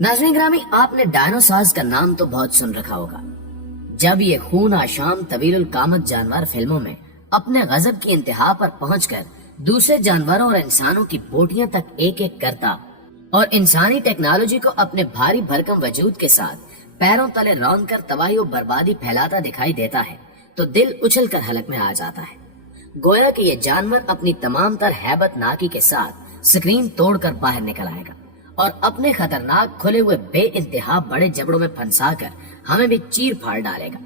नाज़रीन ग्रामी, आपने डायनासोर्स का नाम तो बहुत सुन रखा होगा। जब ये खून आशाम तवीलुल कामत जानवर फिल्मों में अपने गजब की इंतहा पर पहुंचकर दूसरे जानवरों और इंसानों की बोटियां तक एक एक करता और इंसानी टेक्नोलॉजी को अपने भारी भरकम वजूद के साथ पैरों तले रौंद कर तबाही और बर्बादी फैलाता दिखाई देता है तो दिल उछल कर हलक में आ जाता है। गोया कि ये जानवर अपनी तमाम तर हैबत नाकी के साथ स्क्रीन तोड़कर बाहर निकल आएगा और अपने खतरनाक खुले हुए बे इंतहा बड़े जबड़ों में फंसाकर हमें भी चीर फाड़ डालेगा।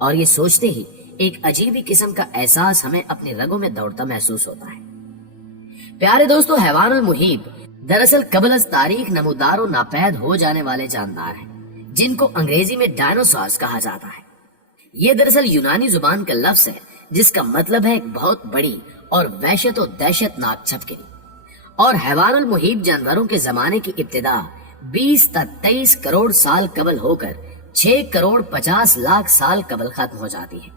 और ये सोचते ही एक अजीबी किस्म का एहसास हमें अपनी रगों में दौड़ता महसूस होता है। प्यारे दोस्तों, हैवानुल मुहीब दरअसल कबल अज तारीख नमूदार और नापैद हो जाने वाले जानदार हैं, जिनको अंग्रेजी में डायनासोर्स कहा जाता है। ये दरअसल यूनानी जुबान का लफ्ज है जिसका मतलब है एक बहुत बड़ी और वहशत और दहशतनाक छपकली। और हैवानुल मुहीब जानवरों के जमाने की इब्तिदा 20 तक 23 करोड़ साल कबल होकर 6 करोड़ 50 लाख साल कबल खत्म हो जाती है।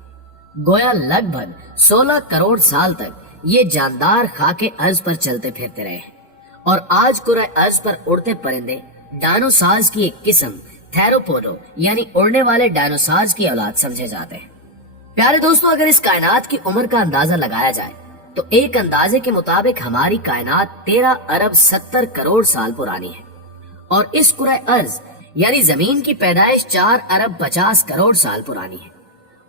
गोया लगभग 16 करोड़ साल तक ये जानदार खाके अर्ज पर चलते फिरते रहे हैं और आज कुरे अर्ज पर उड़ते परिंदे डायनासोर्स की एक किस्म थेरोपोडो यानी उड़ने वाले डायनासोर्स की औलाद समझे जाते हैं। प्यारे दोस्तों, अगर इस कायनात की उम्र का अंदाजा लगाया जाए तो एक अंदाजे के मुताबिक हमारी कायनात 13 अरब 70 करोड़ साल पुरानी है और इस कुरे अर्ज यानी जमीन की पैदाइश 4 अरब 50 करोड़ साल पुरानी है।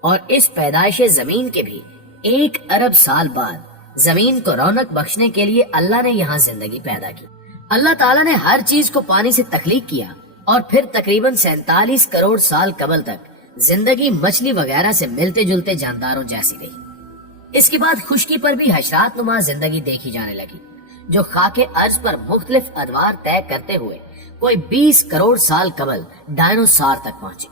और इस पैदाइश जमीन के भी 1 अरब साल बाद जमीन को रौनक बख्शने के लिए अल्लाह ने यहाँ जिंदगी पैदा की। अल्लाह ताला ने हर चीज को पानी से तख्लीक किया और फिर तकरीबन 47 करोड़ साल कबल तक जिंदगी मछली वगैरह से मिलते जुलते जानदारों जैसी रही। इसके बाद खुश्की पर भी हशरात नुमा जिंदगी देखी जाने लगी जो खाके अर्ज पर मुख्तलिफ अदवार तय करते हुए कोई 20 करोड़ साल कबल डायनासोर तक पहुंचे।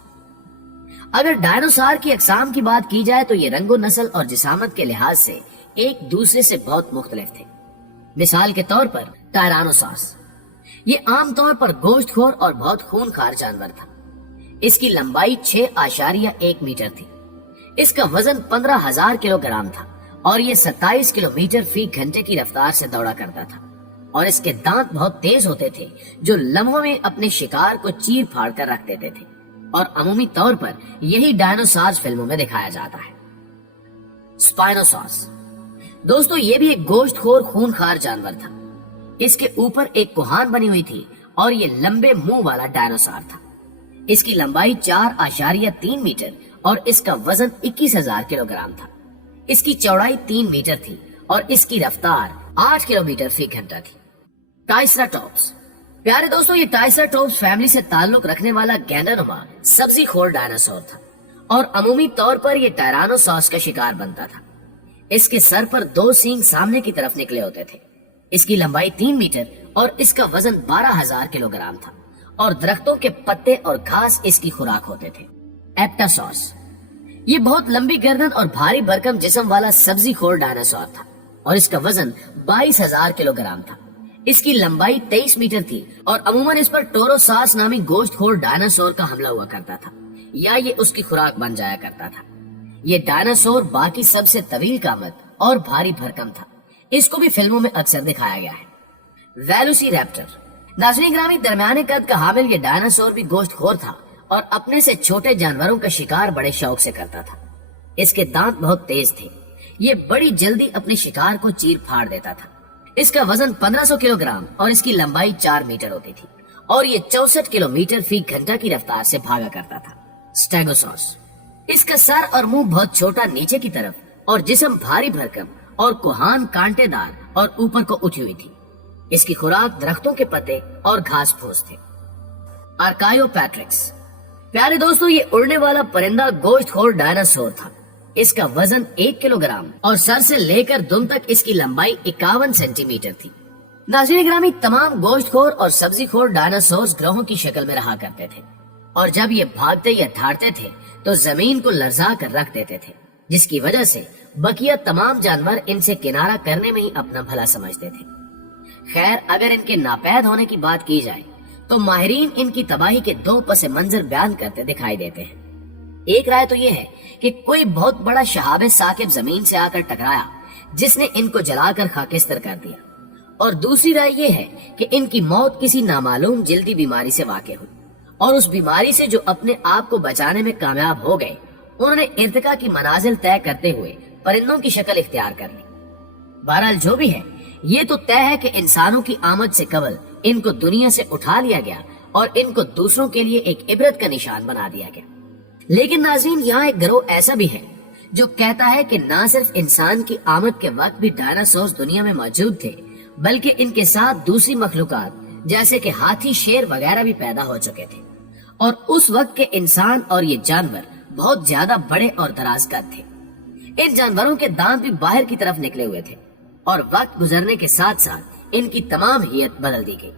अगर डायनासोर की अकसाम की बात की जाए तो ये रंगो नस्ल और जिसामत के लिहाज से एक दूसरे से बहुत मुख्तलिफ थे। मिसाल के तौर पर टायरानोसॉर्स, ये आमतौर पर गोश्तखोर और बहुत खूनखार जानवर था। इसकी लंबाई 6.1 मीटर थी। इसका वजन 15,000 किलोग्राम था और ये 27 किलोमीटर फी घंटे की रफ्तार से दौड़ा करता था। और इसके दांत बहुत तेज होते थे जो लम्हों में अपने शिकार को चीर फाड़ कर रख देते थे और अमूमी तौर पर यही डायनासोर्स फिल्मों में दिखाया जाता है। स्पाइनोसॉर्स दोस्तों, ये भी एक गोश्तखोर खूनखार जानवर था। इसके ऊपर एक कुहान बनी हुई थी और ये लंबे मुंह वाला डायनासोर था। इसकी लंबाई 4.3 मीटर और इसका वजन 21,000 किलोग्राम था। इसकी चौड़ाई 3 मीटर थी और इसकी रफ्तार 8 किलोमीटर फी घंटा थी। ट्राइसराटॉप्स, प्यारे दोस्तों, ये ट्राइसराटॉप्स फैमिली से ताल्लुक रखने वाला गेंडानुमा सब्जी खोर डायनासोर था और अमूमी तौर पर यह टायरानोसॉर्स का शिकार बनता था। इसके सर पर 2 सींग सामने की तरफ निकले होते थे। इसकी लंबाई 3 मीटर और इसका वजन 12,000 किलोग्राम था और दरख्तों के पत्ते और घास इसकी खुराक होते थे। एप्टासॉर्स, ये बहुत लंबी गर्दन और भारी भरकम जिस्म वाला सब्जी खोर डायनासोर था और इसका वजन 22,000 किलोग्राम था। इसकी लंबाई 23 मीटर थी और अमूमन इस पर टोरोसास नामी गोश्तखोर डायनासोर का हमला हुआ करता था या ये उसकी खुराक बन जाया करता था। ये डायनासोर बाकी सबसे तवील कामत और भारी भरकम था। इसको भी फिल्मों में अक्सर दिखाया गया है। वेलोसिरैप्टर, नाज़रीन ग्रामी, दरमियाने कद का हामिल ये डायनासोर भी गोश्तखोर था और अपने से छोटे जानवरों का शिकार बड़े शौक से करता था। इसके दांत बहुत तेज थे। ये बड़ी जल्दी अपने शिकार को चीर फाड़ देता था। इसका वजन 1500 किलोग्राम और इसकी लंबाई 4 मीटर होती थी और ये 64 किलोमीटर फी घंटा की रफ्तार से भागा करता था। स्टेगोसॉर्स, इसका सर और मुंह बहुत छोटा नीचे की तरफ और जिस्म भारी भरकम और कुहान कांटेदार और ऊपर को उठी हुई थी। इसकी खुराक दरख्तों के पत्ते और घास फूस थे। आर्कायोपैट्रिक्स, प्यारे दोस्तों, ये उड़ने वाला परिंदा गोश्तखोर डायनासोर था। इसका वजन 1 किलोग्राम और सर से लेकर दुम तक इसकी लंबाई 51 सेंटीमीटर थी। नाज़रीन ग्रामी, तमाम गोश्तखोर और सब्जीखोर डायनासोर्स ग्रोहों की शक्ल में रहा करते थे और जब ये भागते या ठाड़ते थे तो जमीन को लरजा कर रख देते थे, जिसकी वजह से बकिया तमाम जानवर इनसे किनारा करने में ही अपना भला समझते थे। खैर, अगर इनके नापैद होने की बात की जाए तो माहिरीन इनकी तबाही के 2 पस मंजर बयान करते दिखाई देते हैं। एक राय तो ये है कि कोई बहुत बड़ा शहाब साकिब जमीन से आकर टकराया जिसने इनको जलाकर खाकिस्तर कर दिया اور دوسری رائے یہ ہے کہ ان کی موت کسی نامعلوم جلدی بیماری سے واقع ہوئی، اور اس بیماری سے جو اپنے آپ کو بچانے میں کامیاب ہو گئے، انہوں نے ارتقا کی منازل طے کرتے ہوئے پرندوں کی شکل اختیار کر لی۔ بہرحال جو بھی ہے، یہ تو طے ہے کہ انسانوں کی آمد سے قبل ان کو دنیا سے اٹھا لیا گیا اور ان کو دوسروں کے لیے ایک عبرت کا نشان بنا دیا گیا۔ لیکن ناظرین، یہاں ایک گروہ ایسا بھی ہے جو کہتا ہے کہ نہ صرف انسان کی آمد کے وقت بھی ڈائناسورز دنیا میں موجود تھے، بلکہ ان کے ساتھ دوسری مخلوقات جیسے کہ ہاتھی، شیر وغیرہ بھی پیدا ہو چکے تھے، اور اس وقت کے انسان اور یہ جانور بہت زیادہ بڑے اور دراز قد تھے۔ ان جانوروں کے دانت بھی باہر کی طرف نکلے ہوئے تھے، اور وقت گزرنے کے ساتھ ساتھ ان کی تمام ہیئت بدل دی گئی۔